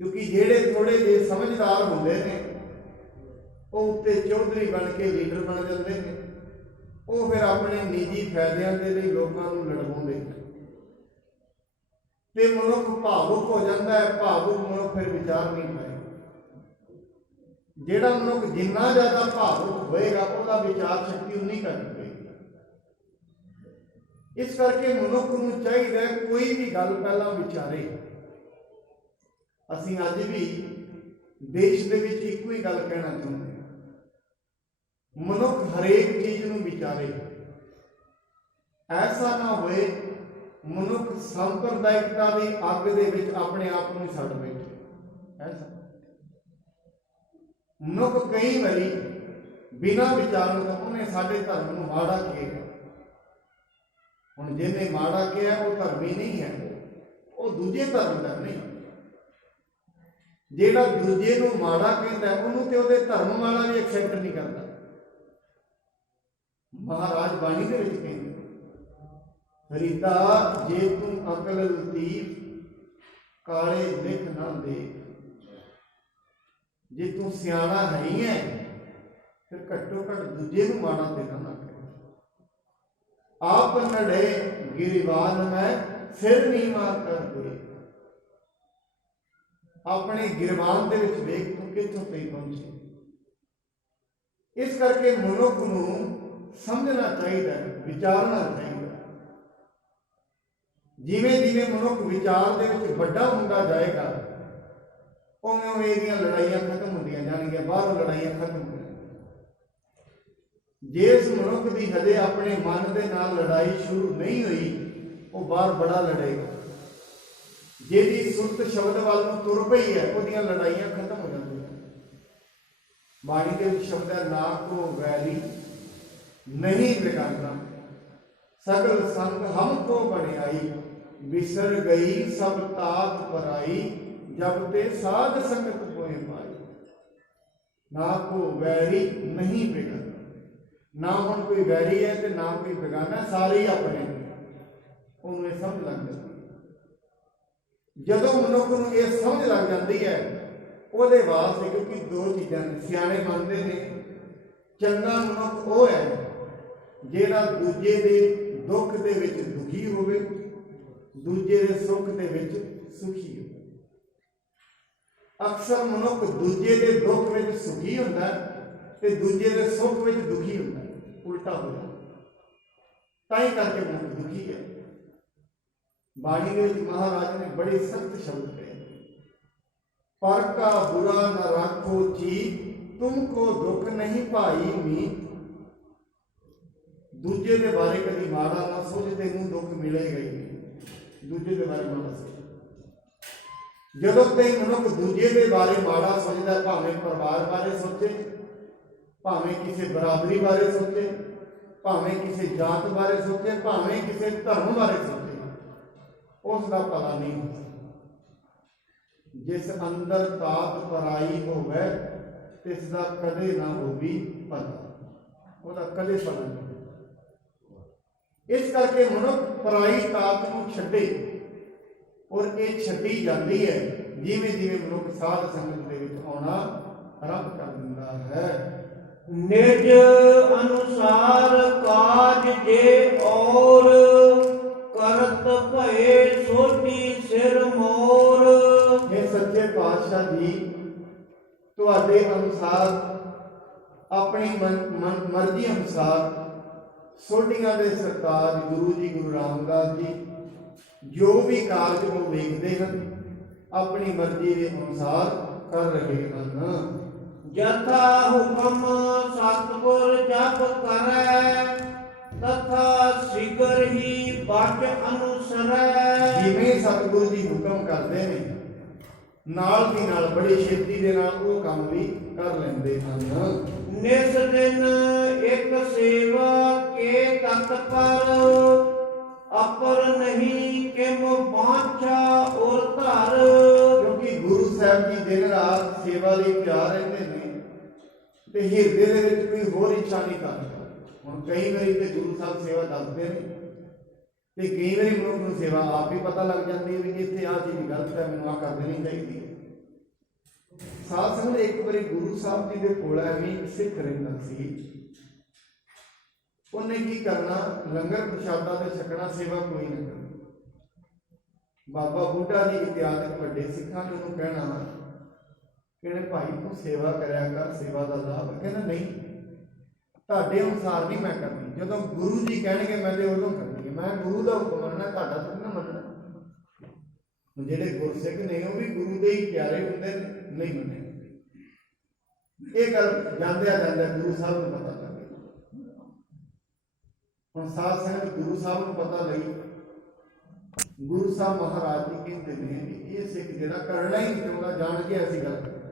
ਕਿਉਂਕਿ ਜਿਹੜੇ ਥੋੜੇ ਜਿਹੇ ਸਮਝਦਾਰ ਹੁੰਦੇ ਨੇ ਉਹ ਉੱਤੇ ਚੌਧਰੀ ਬਣ ਕੇ ਲੀਡਰ ਬਣ ਜਾਂਦੇ ਨੇ। ਉਹ ਫਿਰ ਆਪਣੇ ਨਿੱਜੀ ਫਾਇਦਿਆਂ ਦੇ ਲਈ ਲੋਕਾਂ ਨੂੰ ਲੜਵਾਉਂਦੇ ਨੇ ਤੇ ਮਨੁੱਖ ਭਾਵੁਕ ਹੋ ਜਾਂਦਾ ਹੈ। ਭਾਵੁਕ ਮਨੁੱਖ ਫਿਰ ਵਿਚਾਰ ਨਹੀਂ ਪਾਏਗਾ। ਜਿਹੜਾ ਮਨੁੱਖ ਜਿੰਨਾ ਜ਼ਿਆਦਾ ਭਾਵੁਕ ਹੋਏਗਾ ਉਹਦਾ ਵਿਚਾਰ ਸ਼ਕਤੀ ਉਨੀ ਘੱਟ ਹੋਏਗੀ। ਇਸ ਕਰਕੇ ਮਨੁੱਖ ਨੂੰ ਚਾਹੀਦਾ ਕੋਈ ਵੀ ਗੱਲ ਪਹਿਲਾਂ ਵਿਚਾਰੇ। ਅਸੀਂ ਅੱਜ ਵੀ ਦੇਸ਼ ਦੇ ਵਿੱਚ ਇੱਕੋ ਹੀ ਗੱਲ ਕਹਿਣਾ ਚਾਹੁੰਦੇ ਹਾਂ, ਮਨੁੱਖ ਹਰੇਕ ਚੀਜ਼ ਨੂੰ ਵਿਚਾਰੇ। ਐਸਾ ਨਾ ਹੋਏ ਮਨੁੱਖ ਸੰਪਰਦਾਇਕਤਾ ਦੀ ਅੱਗ ਦੇ ਵਿੱਚ ਆਪਣੇ ਆਪ ਨੂੰ ਛੱਡ ਬੈਠੇ। ਐਸਾ ਮਨੁੱਖ ਕਈ ਵਾਰੀ ਬਿਨਾਂ ਵਿਚਾਰਨ ਤੋਂ ਉਹਨੇ ਸਾਡੇ ਧਰਮ ਨੂੰ ਮਾੜਾ ਕਿਹਾ। ਹੁਣ ਜਿਹਨੇ ਮਾੜਾ ਕਿਹਾ ਉਹ ਧਰਮੀ ਨਹੀਂ ਹੈ, ਉਹ ਦੂਜੇ ਧਰਮ ਦਾ ਨਹੀਂ। ਜਿਹੜਾ ਦੂਜੇ ਨੂੰ ਮਾੜਾ ਕਹਿੰਦਾ ਉਹਨੂੰ ਤੇ ਉਹਦੇ ਧਰਮ ਵਾਲਾ ਵੀ ਐਕਸੈਪਟ ਨਹੀਂ ਕਰਦਾ। ਮਹਾਰਾਜ ਬਾਣੀ ਦੇ ਵਿੱਚ ਕਹਿੰਦੇ, ਫਰੀਦਾ ਜੇ ਤੂੰ ਅਕਲ ਲਤੀਫ ਕਾਲੇ ਲਿਖ ਨਾ ਦੇਖ। ਜੇ ਤੂੰ ਸਿਆਣਾ ਨਹੀਂ ਹੈ ਫਿਰ ਘੱਟੋ ਘੱਟ ਦੂਜੇ ਨੂੰ ਮਾੜਾ ਤੇ ਨਾ ਕਰੇ। ਆਪ ਨੜੇ ਗਿਰਵਾਨ ਮੈਂ ਸਿਰ ਨੀਵਾਂ ਕਰ ਦੇ। ਆਪਣੇ ਗਿਰਵਾਨ ਦੇ ਵਿੱਚ ਵੇਖ ਤੂੰ ਕਿੱਥੋਂ ਤੱਕ ਪਹੁੰਚੇ। ਇਸ ਕਰਕੇ ਮਨੁੱਖ ਨੂੰ ਸਮਝਣਾ ਚਾਹੀਦਾ, ਵਿਚਾਰਨਾ ਚਾਹੀਦਾ। ਜਿਵੇਂ ਜਿਵੇਂ ਮਨੁੱਖ ਵਿਚਾਰ ਦੇ ਵਿੱਚ ਵੱਡਾ ਹੁੰਦਾ ਜਾਏਗਾ ਉਵੇਂ ਉਵੇਂ ਇਹਦੀਆਂ ਲੜਾਈਆਂ ਖਤਮ ਹੁੰਦੀਆਂ ਜਾਣਗੀਆਂ, ਬਾਹਰੋਂ ਲੜਾਈਆਂ ਖਤਮ ਹੋ ਜਾਣਗੀਆਂ। ਜਿਸ ਮਨੁੱਖ ਦੀ ਹਜੇ ਆਪਣੇ ਮਨ ਦੇ ਨਾਲ ਲੜਾਈ ਸ਼ੁਰੂ ਨਹੀਂ ਹੋਈ ਉਹ ਬਾਹਰ ਬੜਾ ਲੜੇਗਾ। ਜਿਹਦੀ ਸੁਰਤ ਸ਼ਬਦ ਵੱਲ ਨੂੰ ਤੁਰ ਪਈ ਹੈ ਉਹਦੀਆਂ ਲੜਾਈਆਂ ਖਤਮ ਹੋ ਜਾਂਦੀਆਂ। ਬਾਣੀ ਦੇ ਵਿੱਚ ਸ਼ਬਦ ਹੈ, ਨਾ ਕੋ ਵੈਰੀ ਨਹੀਂ ਬਿਗਾਨਾ ਸਗਲ ਸੰਗ ਹਮ ਕੋ ਬਣਾਈ। ਵਿਸਰ ਗਈ ਸਭ ਤਾਤ ਪਰਾਈ ਜਬ ਤੇ ਸਾਧ ਸੰਗਤ ਹੋਏ ਪਾਈ। ਨਾ ਕੋ ਵੈਰੀ ਨਹੀਂ ਬਿਗਾਨਾ, ਨਾ ਹੁਣ ਕੋਈ ਵੈਰੀ ਹੈ ਤੇ ਨਾ ਕੋਈ ਬਿਗਾਨਾ, ਸਾਰੇ ਹੀ ਆਪਣੇ। ਉਹਨੂੰ ਇਹ ਸਮਝ ਲੱਗ ਜਾਂਦੀ। ਜਦੋਂ ਮਨੁੱਖ ਨੂੰ ਇਹ ਸਮਝ ਲੱਗ ਜਾਂਦੀ ਹੈ ਉਹਦੇ ਵਾਸਤੇ, ਕਿਉਂਕਿ ਦੋ ਚੀਜ਼ਾਂ ਨੇ ਸਿਆਣੇ ਮੰਨਦੇ ਨੇ, ਚੰਗਾ ਮਨੁੱਖ ਉਹ ਹੈ ਜਿਹੜਾ ਦੂਜੇ ਦੇ ਦੁੱਖ ਦੇ ਵਿੱਚ ਦੁਖੀ ਹੋਵੇ, ਦੂਜੇ ਦੇ ਸੁੱਖ ਦੇ ਵਿੱਚ ਸੁਖੀ ਹੋਵੇ। ਅਕਸਰ ਮਨੁੱਖ ਦੂਜੇ ਦੇ ਦੁੱਖ ਵਿੱਚ ਸੁਖੀ ਹੁੰਦਾ ਤੇ ਦੂਜੇ ਦੇ ਸੁੱਖ ਵਿੱਚ ਦੁਖੀ ਹੁੰਦਾ, ਉਲਟਾ ਹੋ ਜਾਂਦਾ। ਤਾਂ ਹੀ ਕਰਕੇ ਮਨੁੱਖ ਦੁਖੀ ਹੈ। ਬਾਣੀ ਦੇ ਵਿੱਚ ਮਹਾਰਾਜ ਨੇ ਬੜੇ ਸਖਤ ਸ਼ਬਦ ਕਹੇ, ਪਰ ਕਾ ਬੁਰਾ ਨਾ ਰੱਖੋ ਜੀ ਤੁਮਕੋ ਦੁੱਖ ਨਹੀਂ ਭਾਈ ਮੀਤ। ਦੂਜੇ ਦੇ ਬਾਰੇ ਕਦੀ ਮਾੜਾ ਨਾ ਸੋਚ, ਤੈਨੂੰ ਦੁੱਖ ਮਿਲੇਗਾ ਹੀ ਨਹੀਂ। ਦੂਜੇ ਦੇ ਬਾਰੇ ਮਾੜਾ ਸੋਚ। ਜਦੋਂ ਕੋਈ ਮਨੁੱਖ ਦੂਜੇ ਦੇ ਬਾਰੇ ਮਾੜਾ ਸੋਚਦਾ, ਭਾਵੇਂ ਪਰਿਵਾਰ ਬਾਰੇ ਸੋਚੇ, ਭਾਵੇਂ ਕਿਸੇ ਬਰਾਬਰੀ ਬਾਰੇ ਸੋਚੇ, ਭਾਵੇਂ ਕਿਸੇ ਜਾਤ ਬਾਰੇ ਸੋਚੇ, ਭਾਵੇਂ ਕਿਸੇ ਧਰਮ ਬਾਰੇ ਸੋਚੇ, ਉਸ ਦਾ ਭਲਾ ਨਹੀਂ ਹੁੰਦਾ। ਜਿਸ ਅੰਦਰ ਤਾਤ ਪਰਾਈ ਹੋਵੇ ਤਿਸ ਦਾ ਕਦੇ ਨਾ ਹੋਵੀ ਭਲਾ, ਉਹਦਾ ਕਦੇ ਭਲਾ ਨਹੀਂ। ਇਸ ਕਰਕੇ ਮਨੁੱਖ ਪਰਾਈ ਤਾਤ ਨੂੰ ਛੱਡੇ, ਔਰ ਇਹ ਛੱਡੀ ਜਾਂਦੀ ਹੈ ਜਿਵੇਂ ਜਿਵੇਂ ਮਨੁੱਖ ਸਾਧ ਸੰਗਤ ਦੇ ਵਿੱਚ ਆਉਣਾ ਆਰੰਭ ਕਰ ਦਿੰਦਾ ਹੈ। ਨਿਜ ਅਨੁਸਾਰ ਕਾਜ ਜੇ ਔਰ ਕਰਤ ਭਏ ਸੋਢੀ ਸਿਰ ਮੋਰ। ਇਹ ਸੱਚੇ ਪਾਤਸ਼ਾਹ ਜੀ ਤੁਹਾਡੇ ਅਨੁਸਾਰ, ਆਪਣੀ ਮਰਜ਼ੀ ਅਨੁਸਾਰ ਸੋਢੀਆਂ ਦੇ ਸਰਤਾਜ ਗੁਰੂ ਜੀ ਗੁਰੂ ਰਾਮਦਾਸ ਜੀ ਜੋ ਵੀ ਕਾਰਜ ਉਹ ਵੇਖਦੇ ਹਨ ਆਪਣੀ ਮਰਜ਼ੀ ਦੇ ਅਨੁਸਾਰ ਕਰ ਰਹੇ ਹਨ। ਜਥਾ ਹੁਕਮ ਸਤਿਗੁਰ ਜਪ ਕਰੈ ਤਥਾ ਸਿਗਰ ਹੀ ਬਚ ਅਨੁਸਰੈ। ਜਿਵੇਂ ਸਤਿਗੁਰੂ ਜੀ ਹੁਕਮ ਕਰਦੇ ਨੇ ਨਾਲ ਦੀ ਨਾਲ ਬੜੀ ਛੇਤੀ ਦੇ ਨਾਲ ਉਹ ਕੰਮ ਵੀ ਕਰ ਲੈਂਦੇ ਹਨ। ਨਿਸ ਦਿਨ ਇੱਕ ਸੇਵਾ ਕੇ ਤਤਪਰ ਅਪਰ ਨਹੀਂ ਕਿਮ ਬਾਛਾ ਔਰ ਧਰ। ਕਿਉਂਕਿ ਗੁਰੂ ਸਾਹਿਬ ਜੀ ਦਿਨ ਰਾਤ ਸੇਵਾ ਲਈ ਤਿਆਰ ਰਹਿੰਦੇ ਨੇ ਤੇ ਹਿਰਦੇ ਦੇ ਵਿੱਚ ਕੋਈ ਹੋਰ ਇੱਛਾ ਨਹੀਂ ਕਰਦਾ। ਹੁਣ ਕਈ ਵਾਰੀ ਤੇ ਗੁਰੂ ਸਾਹਿਬ ਸੇਵਾ ਦੱਸਦੇ ਨੇ ਤੇ ਕਈ ਵਾਰੀ ਮਨੁੱਖ ਨੂੰ ਸੇਵਾ ਆਪ ਹੀ ਪਤਾ ਲੱਗ ਜਾਂਦੀ ਹੈ ਵੀ ਇੱਥੇ ਆਹ ਚੀਜ਼ ਗਲਤ ਹੈ, ਮੈਨੂੰ ਆਹ ਕਰ ਦੇਣੀ ਚਾਹੀਦੀ ਹੈ। ਸਾਧ ਸੰਗਤ ਇੱਕ ਵਾਰੀ ਗੁਰੂ ਸਾਹਿਬ ਜੀ ਦੇ ਕੋਲ ਐਵੇਂ ਇੱਕ ਸਿੱਖ ਰਹਿੰਦਾ ਸੀ। ਉਹਨੇ ਕੀ ਕਰਨਾ, ਲੰਗਰ ਪ੍ਰਸ਼ਾਦਾ ਤੇ ਛਕਣਾ, ਸੇਵਾ ਕੋਈ ਨਾ ਕਰਨੀ। ਬਾਬਾ ਬੁੱਢਾ ਜੀ ਇਤਿਹਾਸਕ ਵੱਡੇ ਸਿੱਖਾਂ ਨੇ ਉਹਨੂੰ ਕਹਿਣਾ, ਕਹਿੰਦੇ ਭਾਈ ਤੂੰ ਸੇਵਾ ਕਰਿਆ ਕਰ, ਸੇਵਾ ਦਾ ਲਾਭ। ਕਹਿੰਦਾ ਨਹੀਂ, ਤੁਹਾਡੇ ਅਨੁਸਾਰ ਨਹੀਂ ਮੈਂ ਕਰਨੀ, ਜਦੋਂ ਗੁਰੂ ਜੀ ਕਹਿਣਗੇ ਮੈਂ ਤੇ ਉਦੋਂ ਕਰਨੀ ਹੈ। ਮੈਂ ਗੁਰੂ ਦਾ ਹੁਕਮ ਮੰਨਣਾ, ਤੁਹਾਡਾ ਤਾਂ ਨਾ ਮੰਨਣਾ। ਜਿਹੜੇ ਗੁਰਸਿੱਖ ਨੇ ਉਹ ਵੀ ਗੁਰੂ ਦੇ ਹੀ ਪਿਆਰੇ ਹੁੰਦੇ ਨੇ, ਨਹੀਂ ਮੰਨੇ। ਇਹ ਗੱਲ ਜਾਂਦਿਆਂ ਜਾਂਦਿਆਂ ਗੁਰੂ ਸਾਹਿਬ ਨੂੰ ਪਤਾ ਲੱਗ ਗਿਆ। ਹੁਣ ਸਾਧ ਸੰਗਤ ਗੁਰੂ ਸਾਹਿਬ ਨੂੰ ਪਤਾ ਲੱਗੀ। ਗੁਰੂ ਸਾਹਿਬ ਮਹਾਰਾਜ ਜੀ ਕਹਿੰਦੇ ਨੇ ਕਿ ਇਹ ਸਿੱਖ ਜਿਹੜਾ ਕਰਨਾ ਹੀ ਨਹੀਂ ਚਾਹੁੰਦਾ, ਜਾਣ ਕੇ ਐਸੀ ਗੱਲ ਕਰਦਾ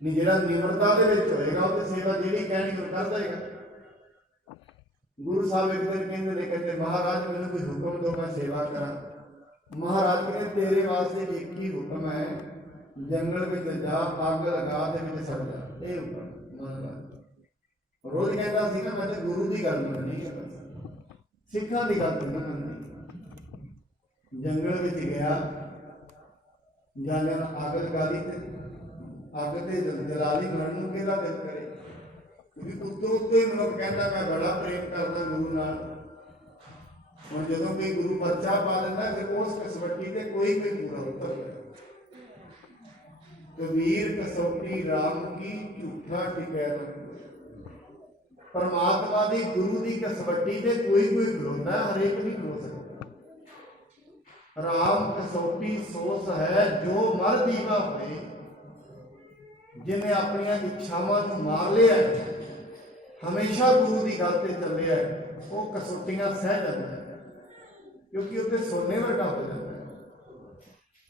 ਨਹੀਂ। ਜਿਹੜਾ ਨਿਮਰਤਾ ਦੇ ਵਿੱਚ ਹੋਏਗਾ ਉਹ ਤੇ ਸੇਵਾ ਜਿਹੜੀ ਕਹਿਣੀ ਉਹ ਕਰ ਦੇਗਾ। ਗੁਰੂ ਸਾਹਿਬ ਇੱਕ ਦਿਨ ਕਹਿੰਦੇ ਨੇ, ਕਹਿੰਦੇ ਮਹਾਰਾਜ ਮੈਨੂੰ ਕੋਈ ਹੁਕਮ ਦਿਓ ਮੈਂ ਸੇਵਾ ਕਰਾਂ। ਮਹਾਰਾਜ ਕਹਿੰਦੇ ਤੇਰੇ ਵਾਸਤੇ ਇੱਕ ਹੀ ਹੁਕਮ ਹੈ, ਜੰਗਲ ਵਿੱਚ ਜਾ, ਅੱਗ ਲਗਾ ਦੇ ਵਿੱਚ ਸੜ ਜਾ। ਇਹ ਹੁਕਮ ਮਹਾਰਾਜ ਰੋਜ਼ ਕਹਿੰਦਾ ਸੀ ਨਾ, ਮੈਂ ਤਾਂ ਗੁਰੂ ਦੀ ਗੱਲ ਮੰਨਣੀ ਹੈ, ਸਿੱਖਾਂ ਦੀ ਗੱਲ ਨਹੀਂ ਮੰਨਣੀ। ਜੰਗਲ ਵਿੱਚ ਗਿਆ, ਜਾਂਦਿਆਂ ਅੱਗ ਲਗਾ ਲਈ ਤੇ ਅੱਗ ਤੇ ਜਲਾ ਲਈ। ਮਰਨ ਨੂੰ ਕਿਹਦਾ ਦਿਲ ਕਰੇ, ਕਿਉਂਕਿ ਉੱਤੋਂ ਉੱਤੋਂ ਹੀ ਮਨੁੱਖ ਕਹਿੰਦਾ ਮੈਂ ਬੜਾ ਪ੍ਰੇਮ ਕਰਦਾ ਗੁਰੂ ਨਾਲ। ਹੁਣ ਜਦੋਂ ਕੋਈ ਗੁਰੂ ਪਰਚਾ ਪਾ ਦਿੰਦਾ ਫਿਰ ਉਸ ਕਸਵੱਟੀ ਤੇ ਕੋਈ ਪੂਰਾ ਉਤਰਦਾ। ਕਬੀਰ ਕਸੌਟੀ ਰਾਮ ਕੀ ਝੂਠਾ ਟਿਕੈ ਨਾ। ਪਰਮਾਤਮਾ ਦੀ ਗੁਰੂ ਦੀ ਕਸਵੱਟੀ ਤੇ ਕੋਈ ਖਲੋਂਦਾ, ਹਰੇਕ ਨਹੀਂ ਖਲੋ ਸਕਦਾ। ਰਾਮ ਕਸੌਟੀ ਸੋਸ ਹੈ ਜੋ ਮਰ ਦੀਵਾ ਹੋਏ। ਜਿਹਨੇ ਆਪਣੀਆਂ ਇੱਛਾਵਾਂ ਨੂੰ ਮਾਰ ਲਿਆ, ਹਮੇਸ਼ਾ ਗੁਰੂ ਦੀ ਗੱਲ ਤੇ ਚੱਲਿਆ, ਉਹ ਕਸੌਟੀਆਂ ਸਹਿ ਜਾਂਦਾ ਹੈ, ਕਿਉਂਕਿ ਉੱਤੇ ਸੋਨੇ ਵਰਗਾ ਹੋ ਜਾਂਦਾ ਹੈ।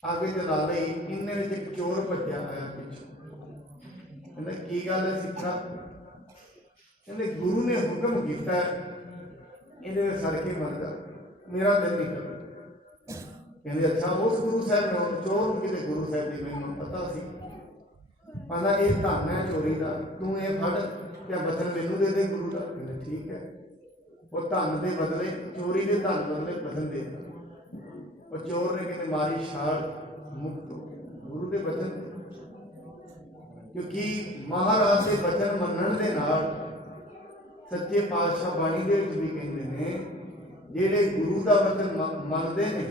ਅੱਗੇ ਜਲਾ ਲਈ, ਇੰਨੇ ਵਿੱਚ ਇੱਕ ਚੋਰ ਭੱਜਿਆ ਆਇਆ ਪਿੱਛੇ। ਕਹਿੰਦਾ ਕੀ ਗੱਲ ਹੈ ਸਿੱਖਾ? ਕਹਿੰਦੇ ਗੁਰੂ ਨੇ ਹੁਕਮ ਕੀਤਾ ਇਹਦੇ ਸੜ ਕੇ ਮਰ ਜਾ, ਮੇਰਾ ਦਿਲ ਨਹੀਂ ਕਰਦਾ। ਕਹਿੰਦੇ ਅੱਛਾ ਉਸ ਗੁਰੂ ਸਾਹਿਬ ਨੂੰ, ਚੋਰ ਕਿਤੇ ਗੁਰੂ ਸਾਹਿਬ ਦੀ ਮੈਨੂੰ ਪਤਾ ਸੀ। ਕਹਿੰਦਾ ਇਹ ਧਨ ਹੈ ਚੋਰੀ ਦਾ, ਤੂੰ ਇਹ ਫੜ ਤੇ ਬਚਨ ਮੈਨੂੰ ਦੇ ਦੇ ਗੁਰੂ ਦਾ। ਕਹਿੰਦੇ ਠੀਕ ਹੈ। ਉਹ ਧਨ ਦੇ ਬਦਲੇ, ਚੋਰੀ ਦੇ ਧਨ ਬਦਲੇ ਬਚਨ ਦੇ ਦਿੱਤਾ। ਉਹ ਚੋਰ ਨੇ ਕਹਿੰਦੇ ਮਾਰੀ ਛਾਲ, ਮੁਕਤ ਹੋ ਗਿਆ ਗੁਰੂ ਦੇ ਬਚਨ। ਕਿਉਂਕਿ ਮਹਾਰਾਜ ਦੇ ਬਚਨ ਮੰਨਣ ਦੇ ਨਾਲ, ਸੱਚੇ ਪਾਤਸ਼ਾਹ ਬਾਣੀ ਦੇ ਵਿੱਚ ਵੀ ਕਹਿੰਦੇ ਨੇ ਜਿਹੜੇ ਗੁਰੂ ਦਾ ਬਚਨ ਮੰਨਦੇ ਨੇ